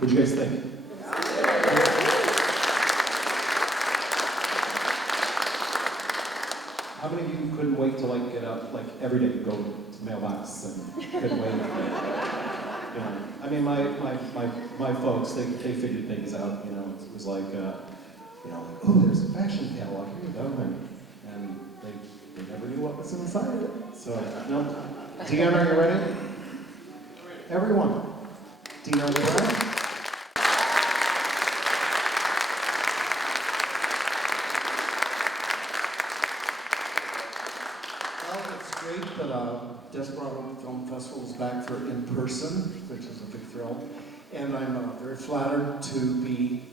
What'd you guys think? How many of you couldn't wait to like get up like every day, go to the mailbox and couldn't wait? You know, I mean, my folks, they figured things out. You know, it was like, you know, like, oh, there's a fashion catalog. Here you go, and they never knew what was inside of it. So, no. Deon, are you ready? Everyone. Deon, are you ready? Great that Desperado Film Festival is back for in person, which is a big thrill. And I'm very flattered to be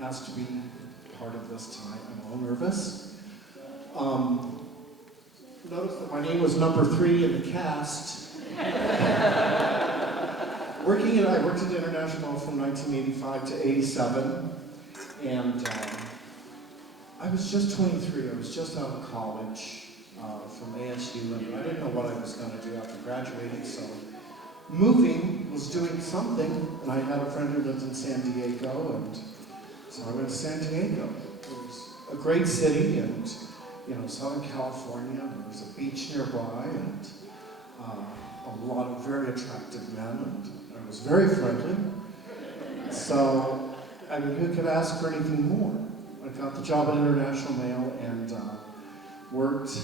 asked to be part of this tonight. I'm a little nervous. Notice that my name was number 3 in the cast. I worked at International from 1985 to 87. And I was just 23. I was just out of college. From ASU, and I didn't know what I was going to do after graduating, so moving was doing something, and I had a friend who lived in San Diego, and so I went to San Diego. It was a great city, and you know, Southern California, there was a beach nearby, and a lot of very attractive men, and I was very friendly, so I mean, who could ask for anything more? I got the job at International Mail, and worked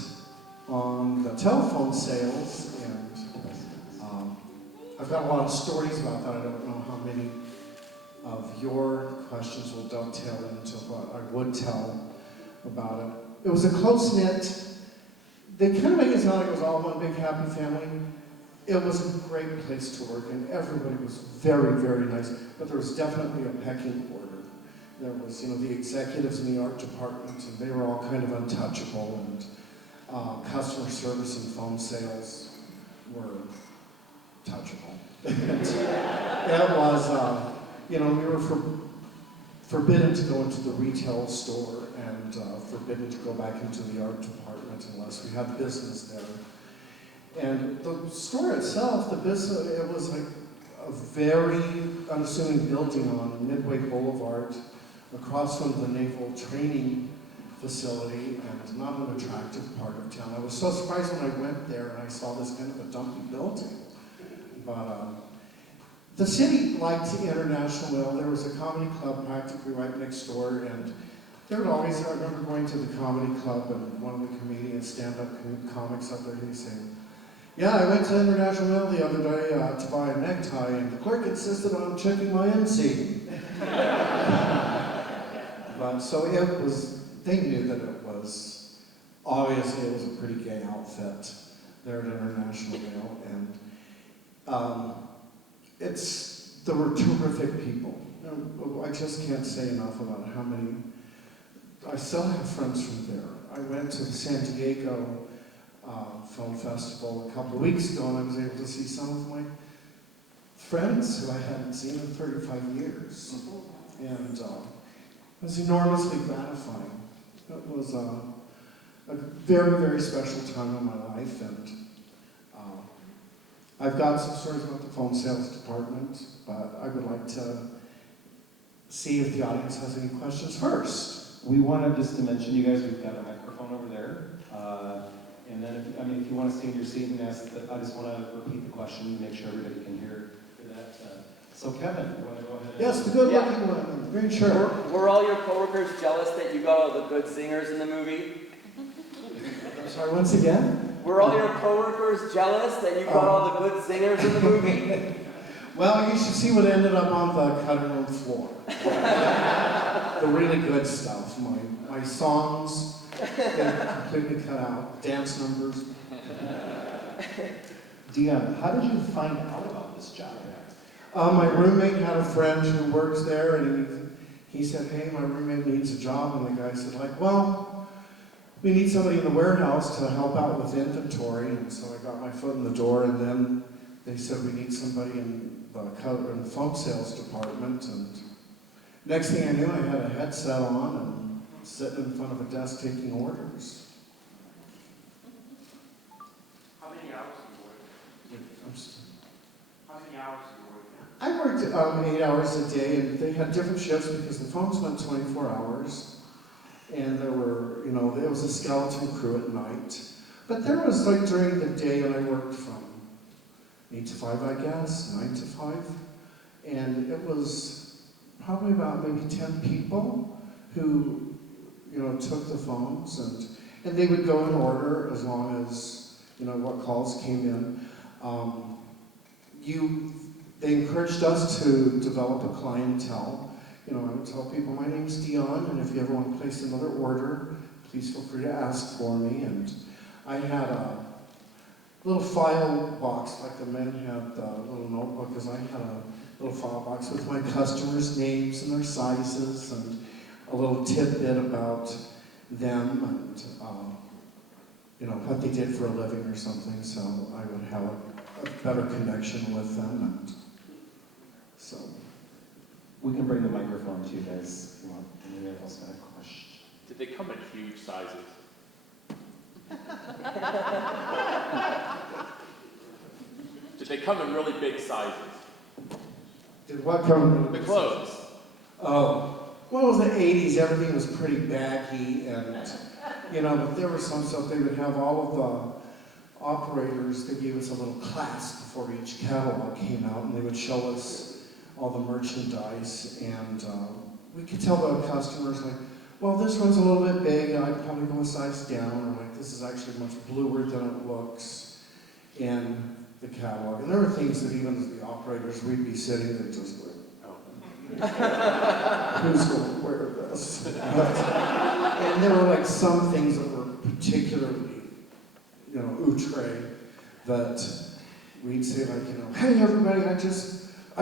on the telephone sales, and I've got a lot of stories about that. I don't know how many of your questions will dovetail into what I would tell about it. It was a close-knit, they kind of make it sound like it was all one big happy family. It was a great place to work, and everybody was very, very nice, but there was definitely a pecking order. There was, you know, the executives in the art department, and they were all kind of untouchable, and customer service and phone sales were touchable. It was, you know, we were forbidden to go into the retail store and forbidden to go back into the art department unless we had business there. And the store itself, the business, it was like a very unassuming building on Midway Boulevard, across from the Naval Training Facility, and not an attractive part of town. I was so surprised when I went there and I saw this kind of a dumpy building. But the city liked International Mail. There was a comedy club practically right next door, and there would always, I remember going to the comedy club, and one of the comedians, stand-up comics up there, he'd say, yeah, I went to International Mail the other day to buy a necktie, and the clerk insisted on checking my NC. But so it was, they knew that it was, obviously it was a pretty gay outfit there at International Mail, and there were terrific people. I just can't say enough about how many, I still have friends from there. I went to the San Diego Film Festival a couple of weeks ago, and I was able to see some of my friends who I hadn't seen in 35 years. And it was enormously gratifying. It was a very, very special time in my life, and I've got some stories about the phone sales department, but I would like to see if the audience has any questions first. We wanted just to mention, you guys, we've got a microphone over there, and then if you want to stay in your seat and ask, I just want to repeat the question, make sure everybody can hear that. So Kevin, you want to go ahead? Yes, the good-looking one. Very sure. Were all your coworkers jealous that you got all the good singers in the movie? I'm sorry, once again? Were all your coworkers jealous that you got all the good singers in the movie? Well, you should see what ended up on the cutting room floor. The really good stuff. My songs, they completely cut out. Dance numbers. Deon, how did you find out about this job? My roommate had a friend who works there, and he said, hey, my roommate needs a job, and the guy said, like, well, we need somebody in the warehouse to help out with inventory, and so I got my foot in the door, and then they said we need somebody in the phone sales department, and next thing I knew, I had a headset on and sitting in front of a desk taking orders. How many hours do you work? How many hours do you work? I work worked 8 hours a day, and they had different shifts because the phones went 24 hours. And there were, there was a skeleton crew at night. But there was like during the day, and I worked from 8 to 5, I guess, 9 to 5. And it was probably about maybe 10 people who, took the phones, and they would go in order as long as, what calls came in. They encouraged us to develop a clientele. I would tell people, my name's Deon, and if you ever want to place another order, please feel free to ask for me. And I had a little file box, like the men had the little notebook, because I had a little file box with my customers' names and their sizes, and a little tidbit about them, and what they did for a living or something, so I would have a better connection with them. And so. We can bring the microphone to you guys if you want. Anyone else got a question? Did they come in huge sizes? Did they come in really big sizes? Did what come? The clothes. Oh, well, it was the 80s. Everything was pretty baggy, and but there was some stuff. They would have all of the operators. They gave us a little class before each catalog came out, and they would show us all the merchandise, and we could tell the customers, like, well, this one's a little bit big, I'd probably go a size down, or like, this is actually much bluer than it looks in the catalog. And there were things that even as the operators, we'd be sitting there just like, who's going to wear this? And there were like some things that were particularly, outre, that we'd say like, hey everybody, I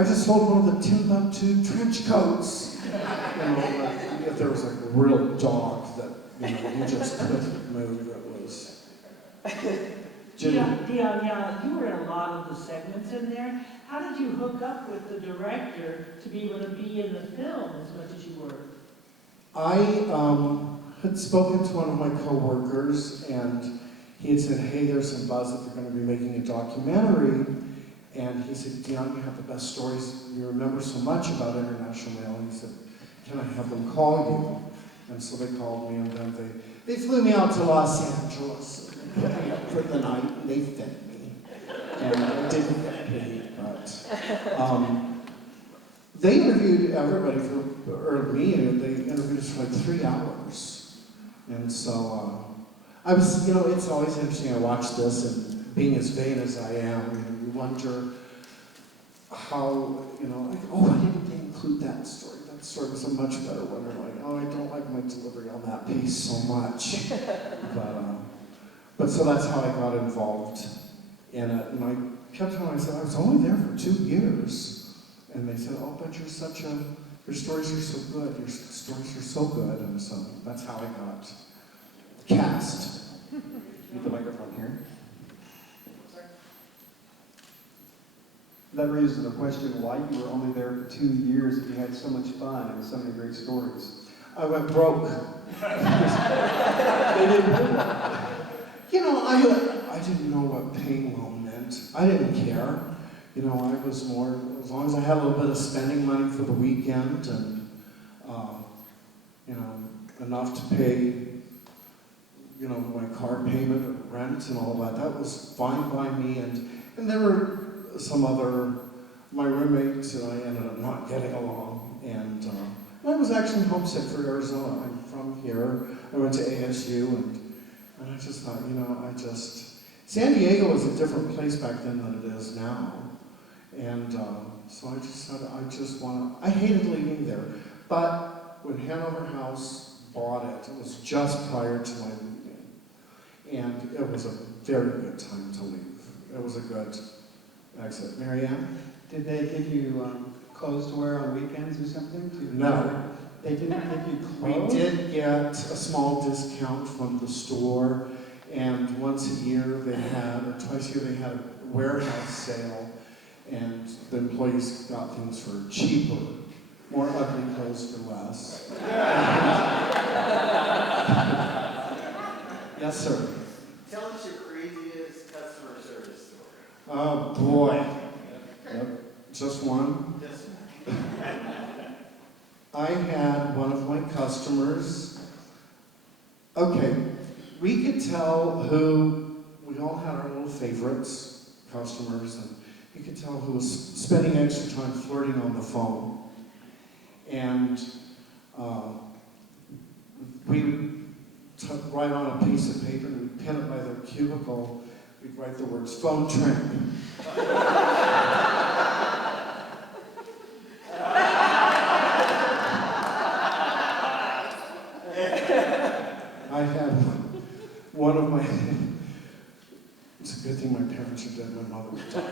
just sold one of the Timbuktu trench coats. Like, if there was like a real dog that, you just couldn't move, it was. Deon, you were in a lot of the segments in there. How did you hook up with the director to be able to be in the film as much as you were? I had spoken to one of my coworkers, and he had said, hey, there's some buzz that they're going to be making a documentary. And he said, Deon, you have the best stories. You remember so much about International Mail. And he said, can I have them call you? And so they called me, and then they flew me out to Los Angeles and put me up for the night, and they fed me. And I didn't get paid, but they interviewed everybody or me, and they interviewed us for like 3 hours. And so I was, it's always interesting. I watch this, and being as vain as I am, you wonder how, like, oh, I didn't include that story. That story was a much better one. Or like, oh, I don't like my delivery on that piece so much. But so that's how I got involved in it. And I kept telling myself, I was only there for 2 years. And they said, oh, but your stories are so good. Your stories are so good. And so that's how I got cast. Need the microphone here. That raises the question why you were only there for 2 years if you had so much fun and so many great stories. I went broke. They didn't do that. I didn't know what paying well meant. I didn't care. I was more, as long as I had a little bit of spending money for the weekend and, enough to pay, my car payment or rent and all that was fine by me. And there were some my roommates and I ended up not getting along. And I was actually homesick for Arizona. I'm from here. I went to ASU, and I just thought, San Diego was a different place back then than it is now. And so I just said, I hated leaving there. But when Hanover House bought it, it was just prior to my leaving. And it was a very good time to leave. It was a good exit. Mary Ann? Did they give you clothes to wear on weekends or something? No. They didn't give you We clothes? did get a small discount from the store, and once a year or twice a year they had a warehouse sale, and the employees got things for cheaper, more ugly clothes for less. Yes, sir. Tell us your craziest customer service story. Oh boy. Just one? Just customers. Okay, we could tell who, we all had our little favorites, customers, and you could tell who was spending extra time flirting on the phone. And we would write on a piece of paper and we'd pin it by their cubicle. We'd write the words, phone trimp. I had one of my, it's a good thing my parents are dead, my mother was died.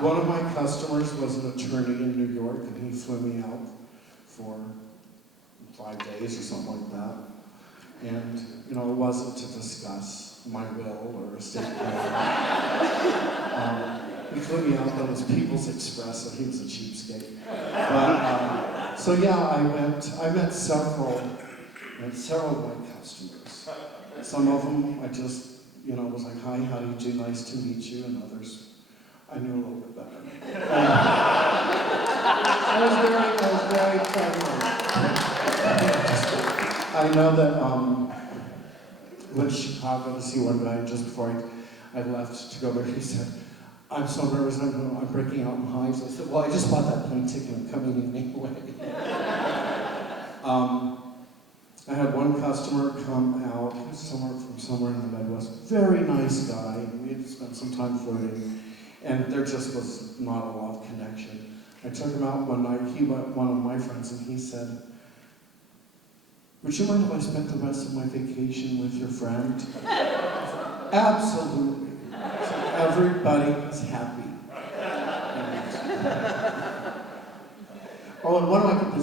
One of my customers was an attorney in New York, and he flew me out for 5 days or something like that. And, you know, it wasn't to discuss my will or estate plan. He flew me out on his People's Express, so he was a cheapskate. But, so yeah, I met several of my customers. Some of them I just, you know, was like, hi, how do you do? Nice to meet you. And others, I knew a little bit better. I was very friendly. I know that went to Chicago to see one guy just before I left to go there. He said, I'm so nervous, I'm breaking out in hives. I said, well, I just bought that plane ticket, I'm coming in anyway. I had one customer come out, he was somewhere in the Midwest, very nice guy. We had spent some time flirting, and there just was not a lot of connection. I took him out one night, he met one of my friends, and he said, would you mind if I spent the rest of my vacation with your friend? Absolutely. So everybody was happy. Oh, and one of my,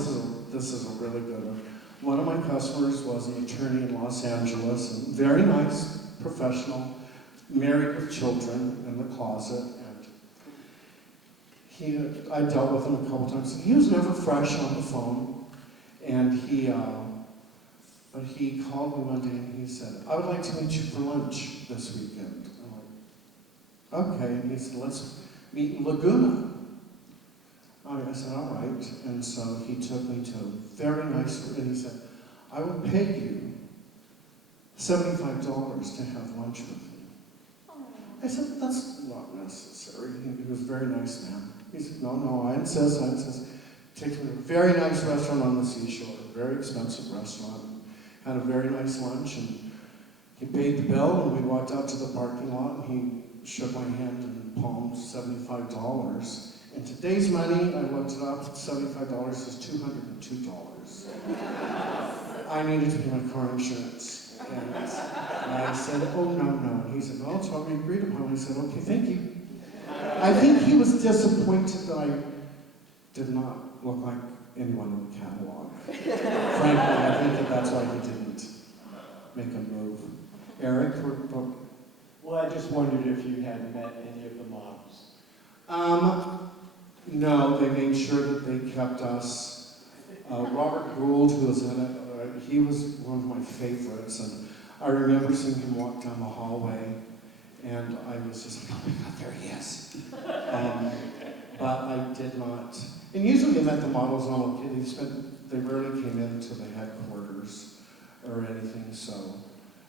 this is a really good one. One of my customers was an attorney in Los Angeles, and very nice, professional, married with children in the closet, and I dealt with him a couple times. He was never fresh on the phone, and but he called me one day and he said, I would like to meet you for lunch this weekend. I'm like, okay, and he said, let's meet in Laguna. I said, all right. And so he took me to a very nice, and he said, I will pay you $75 to have lunch with me. I said, that's not necessary. He was a very nice man. He said, no, I insist. Takes me to a very nice restaurant on the seashore, a very expensive restaurant. Had a very nice lunch, and he paid the bill, and we walked out to the parking lot, and he shook my hand and palmed $75. In today's money, I looked it up, $75 is $202. I needed to pay my car insurance. And I said, oh, no. He said, well, it's what we agreed upon. I said, okay, thank you. I think he was disappointed that I did not look like anyone in the catalog. Frankly, I think that's why he didn't make a move. Eric? Well, I just wondered if you had met any of the models. No, they made sure that they kept us. Robert Gould, who was in it, he was one of my favorites, and I remember seeing him walk down the hallway, and I was just like, oh my God, there he is. But I did not. And usually I met the models on they rarely came into the headquarters or anything, so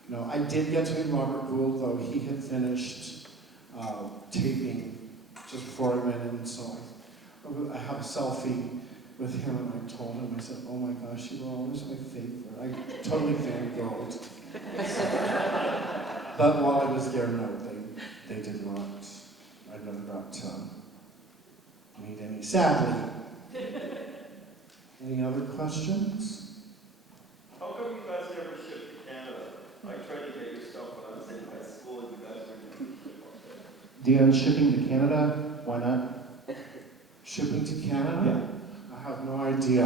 no. I did get to meet Robert Gould, though. He had finished taping just before I went in, so I have a selfie with him, and I told him, I said, oh my gosh, you were always my favorite. I totally fangirled. But while I was there, no, they did not. I never got to meet any, sadly. Any other questions? How come you guys never shipped to Canada? I tried to get your stuff when I was in high school, and you guys were never ship up there. Deon, shipping to Canada, why not? Shipping to Canada? Yeah. I have no idea.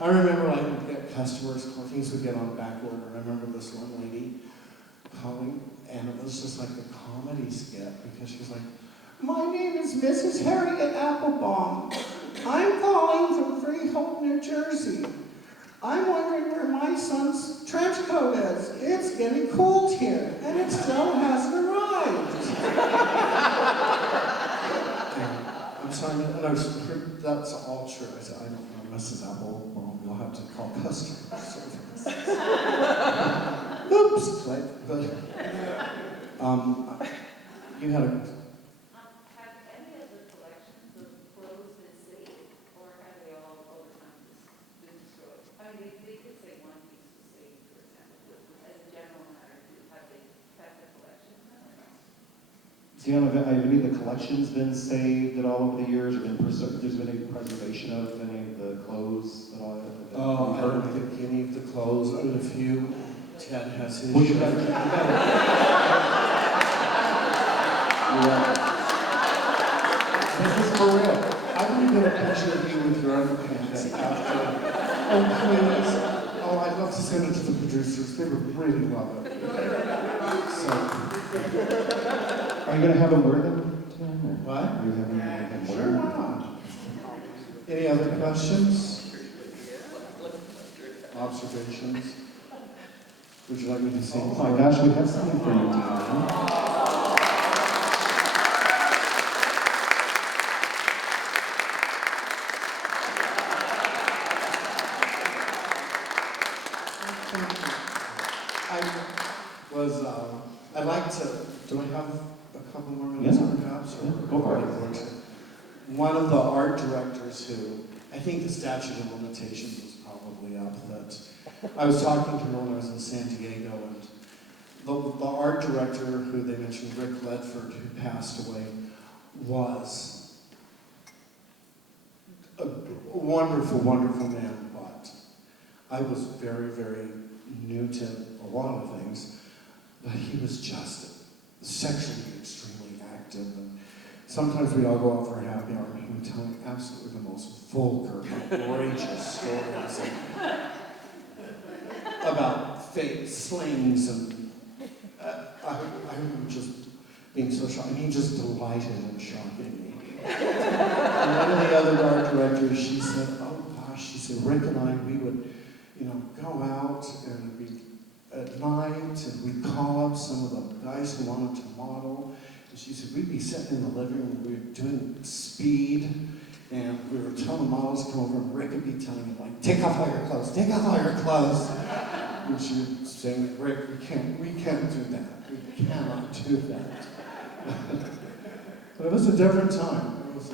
I remember I would get customers, things would get on back order. I remember this one lady calling, and it was just like a comedy skit, because she's like, my name is Mrs. Harriet Applebaum. I'm calling from Freehold, New Jersey. I'm wondering where my son's trench coat is. It's getting cold here, and it still hasn't arrived. I'm sorry, and That's all true. I said, I don't know, Mrs. Apple. Well, you'll have to call customer service. Oops, click. But you had a. Have any of the collections of clothes been saved, or have they all over time just been destroyed? I mean, they could say one piece was saved, for example, as a general matter, have they kept the collections or not? Deon, have any of the collections been saved at all over the years, or been preserved? There's been any preservation of any of the clothes at all? Oh, I don't think any of the clothes. I mean, a few. Ted has his. Well, you got This is for real. I can get a picture of you with your underpants after. Oh, please. Oh, I'd love to send it to the producers. They would really love it. So. Are you going to have them wear them? What? Are you having them wear Sure, them? why not? Any other questions? Observations? Would you like me to sing? Oh my gosh, we have something for you, Deon. I'd like to, do I have a couple more minutes perhaps? Or Go for it. One of the art directors who, I think the statute of limitations is probably up, that I was talking to her when I was in San Diego, and the art director who they mentioned, Rick Ledford, who passed away, was a wonderful, wonderful man, but I was very, very new to a lot of things, but he was just sexually extremely active, and sometimes we'd all go out for a happy hour, and he would tell me absolutely the most vulgar, outrageous stories about fake slings, and I remember just being so shocked, and he just delighted in shocking me. And one of the other art directors, she said, oh gosh, she said, Rick and I, we would, go out and at night, and we'd call up some of the guys who wanted to model, and she said, we'd be sitting in the living room, we were doing speed, and we were telling the models to come over, and Rick would be telling them, like, take off all your clothes, take off all your clothes. And she would say, Rick, we can't do that. We cannot do that. But it was a different time. It was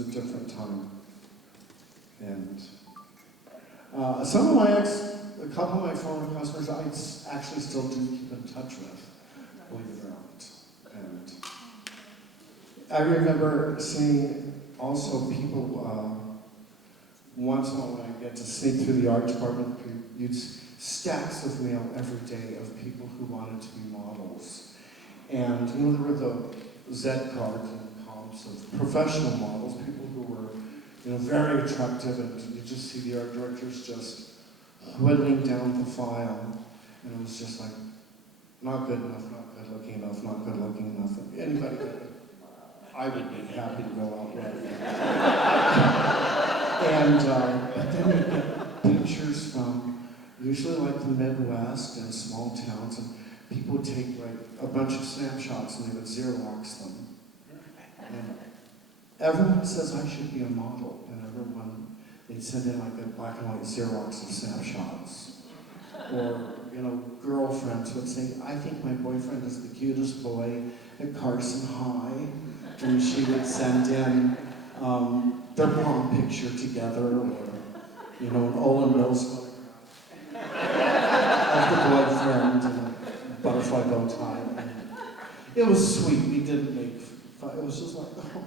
a different time. And a couple of my former customers, I actually still do keep in touch with, believe it or not. And I remember seeing also people, once in a while when I get to sneak through the art department, you'd stacks of mail every day of people who wanted to be models. And there were the Z cards and comps of professional models, people who were very attractive, and you just see the art directors just whittling down the file, and it was just like, not good enough, not good looking enough, not good looking enough. And anybody that I would be happy to go out with. But then you get pictures from usually like the Midwest and small towns, and people would take like a bunch of snapshots and they would Xerox them. And everyone says I should be a model, and everyone, they'd send in like a black and white Xerox of snapshots. Or, girlfriends would say, I think my boyfriend is the cutest boy at Carson High. And she would send in their prom picture together, or, an Olin Mills photograph of the boyfriend and a butterfly bow tie. It was sweet. We didn't make fun. It was just like, oh,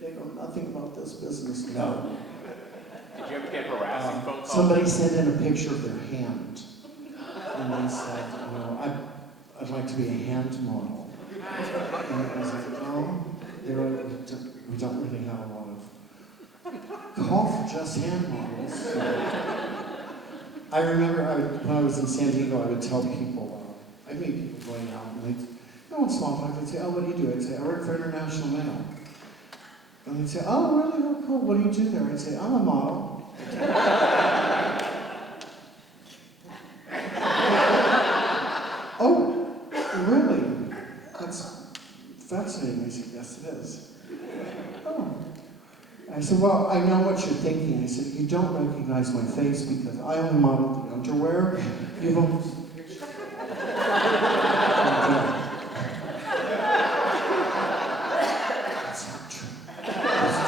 they know nothing about this business. No. Did you ever get harassing phone calls? Somebody sent in a picture of their hand, and they said, I'd like to be a hand model. And I was like, no, we don't really have a lot of call for just hand models. So I remember when I was in San Diego, I would tell people, I'd meet people going out, and they'd, in small talk, they'd say, oh, what do you do? I'd say, I work for International Mail. And they'd say, oh, really? Oh, cool. What do you do there? I'd say, I'm a model. Oh, really? That's fascinating. I said, yes, it is. Oh, I said, well, I know what you're thinking. I said, you don't recognize my face because I only modeled the underwear. You've only seen the picture. That's not true.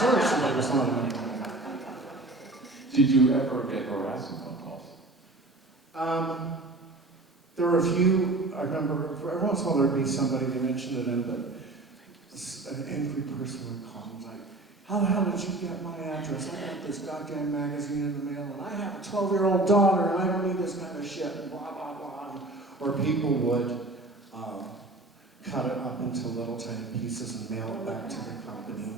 Seriously, there was not enough. Did you ever get harassing phone calls? There were a few, I remember, every once in a while there'd be somebody, they mentioned it in, but an angry person would call me like, how the hell did you get my address? I got this goddamn magazine in the mail, and I have a 12-year-old daughter, and I don't need this kind of shit, and blah, blah, blah. Or people would cut it up into little tiny pieces and mail it back to the company.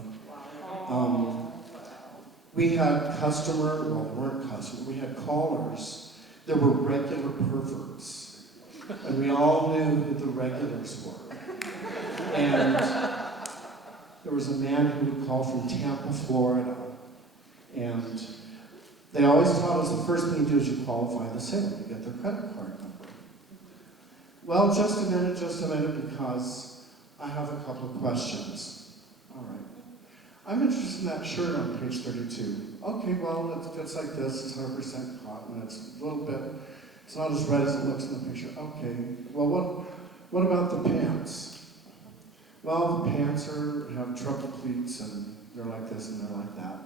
We had well, they weren't customers, we had callers that were regular perverts. And we all knew who the regulars were. And there was a man who would call from Tampa, Florida. And they always taught us the first thing you do is you qualify the sale, you get their credit card number. Well, just a minute, because I have a couple of questions. All right. I'm interested in that shirt on page 32. Okay, well, it fits like this, it's 100% cotton, it's a little bit, it's not as red as it looks in the picture. Okay, well, what about the pants? Well, the pants have treble pleats, and they're like this and they're like that.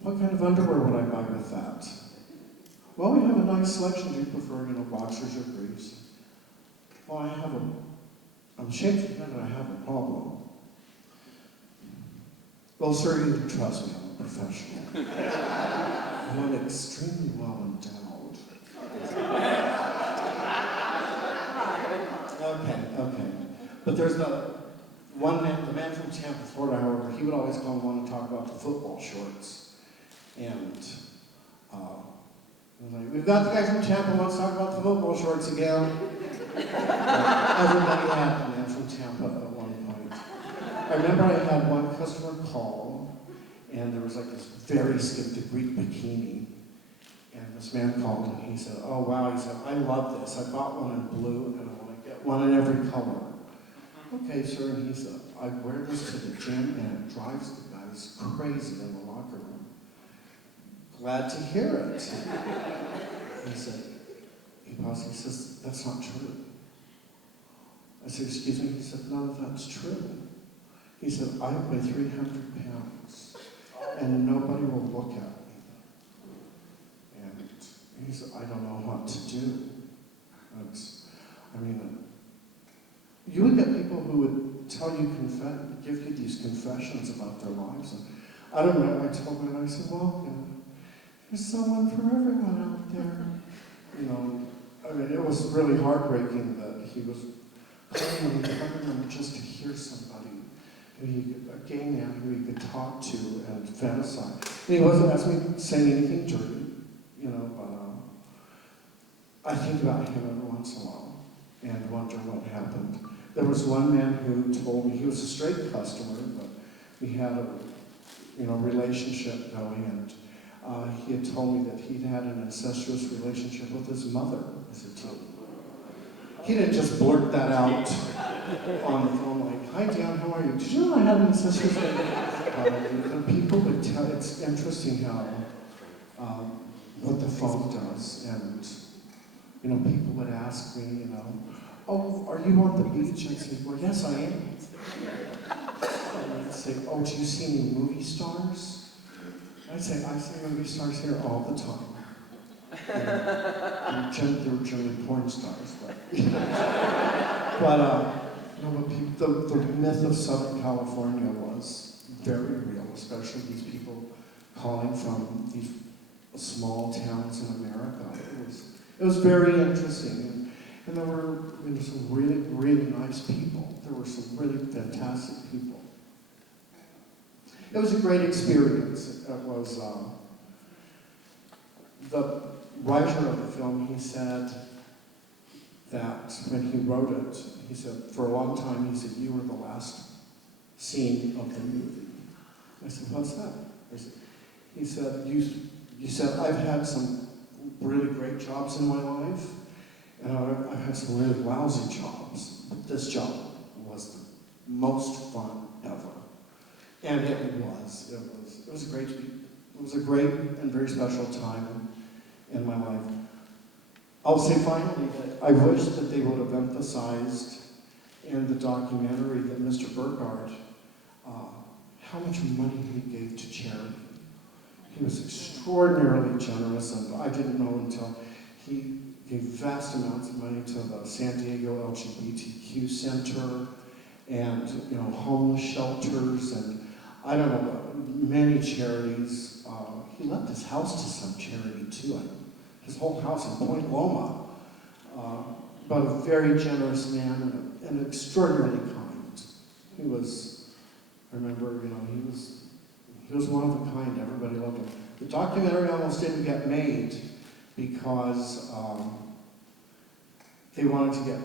What kind of underwear would I buy with that? Well, we have a nice selection. Do you prefer, boxers or briefs? Well, I'm shaking my head and I have a problem. Well, sir, you can trust me, I'm a professional. I'm extremely well endowed. Okay. But there's the man from Tampa, Florida, however, he would always call and want to talk about the football shorts. And I was like, we've got the guy from Tampa wants to talk about the football shorts again. Everybody had a man from Tampa at one point. I remember I had one customer call, and there was like this very skimped Greek bikini. And this man called and he said, oh wow, he said, I love this. I bought one in blue and I want to get one in every color. Okay, sir, and he said, I wear this to the gym and it drives the guys crazy in the locker room. Glad to hear it. He said, he paused, he says, that's not true. I said, excuse me? He said, no, that's true. He said, I weigh 300 pounds and nobody will look at me. And he said, I don't know what to do. You would get people who would tell you, give you these confessions about their lives. And I don't know, I told him, I said, well, there's someone for everyone out there. It was really heartbreaking that he was calling them just to hear somebody, a gay man who he could talk to and fantasize. And he wasn't asking me saying anything dirty, but I think about him every once in a while and wonder what happened. There was one man who told me, he was a straight customer, but we had a relationship going, and he had told me that he'd had an incestuous relationship with his mother as a teen. He didn't just blurt that out on the phone like, hi Deon, how are you? Did you know I had an incestuous relationship? And people would tell, it's interesting how, what the phone does, and people would ask me, oh, are you on the beach? I'd say, well, yes, I am. And they'd say, oh, do you see any movie stars? I'd say, I see movie stars here all the time. They were generally porn stars, the myth of Southern California was very real, especially these people calling from these small towns in America. It was very interesting, and there were some really, really nice people. There were some really fantastic people. It was a great experience. It was, the writer of the film, he said that when he wrote it, he said, for a long time, he said, you were the last scene of the movie. I said, what's that? He said, you said, I've had some really great jobs in my life, and I've had some really lousy jobs, but this job was the most fun ever. And it was a great and very special time in my life. I'll say finally that I wish that they would have emphasized in the documentary that Mr. Burkhardt, how much money he gave to charity. He was extraordinarily generous, and I didn't know until he gave vast amounts of money to the San Diego LGBTQ Center and homeless shelters and I don't know, many charities. He left his house to some charity too. His whole house in Point Loma. But a very generous man and extraordinarily kind. He was, I remember, he was one of a kind. Everybody loved him. The documentary almost didn't get made because they wanted to get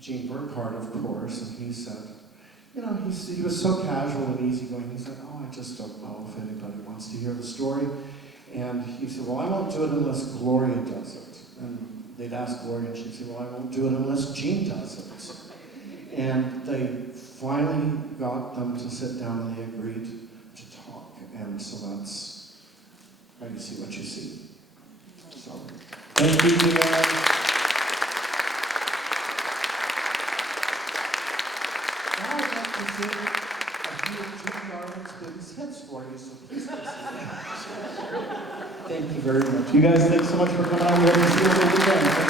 Gene Burkhardt, of course, and he said, he was so casual and easygoing. He said, I just don't know if anybody wants to hear the story. And he said, well, I won't do it unless Gloria does it. And they'd ask Gloria, and she'd say, well, I won't do it unless Gene does it. And they finally got them to sit down, and they agreed to talk. And so that's how you see what you see. So, thank you, Deon. Now I'd like to sing a few of Jim Garland's biggest hits for you, so please listen. Thank you very much. You guys, thanks so much for coming out. We hope to see you over the weekend.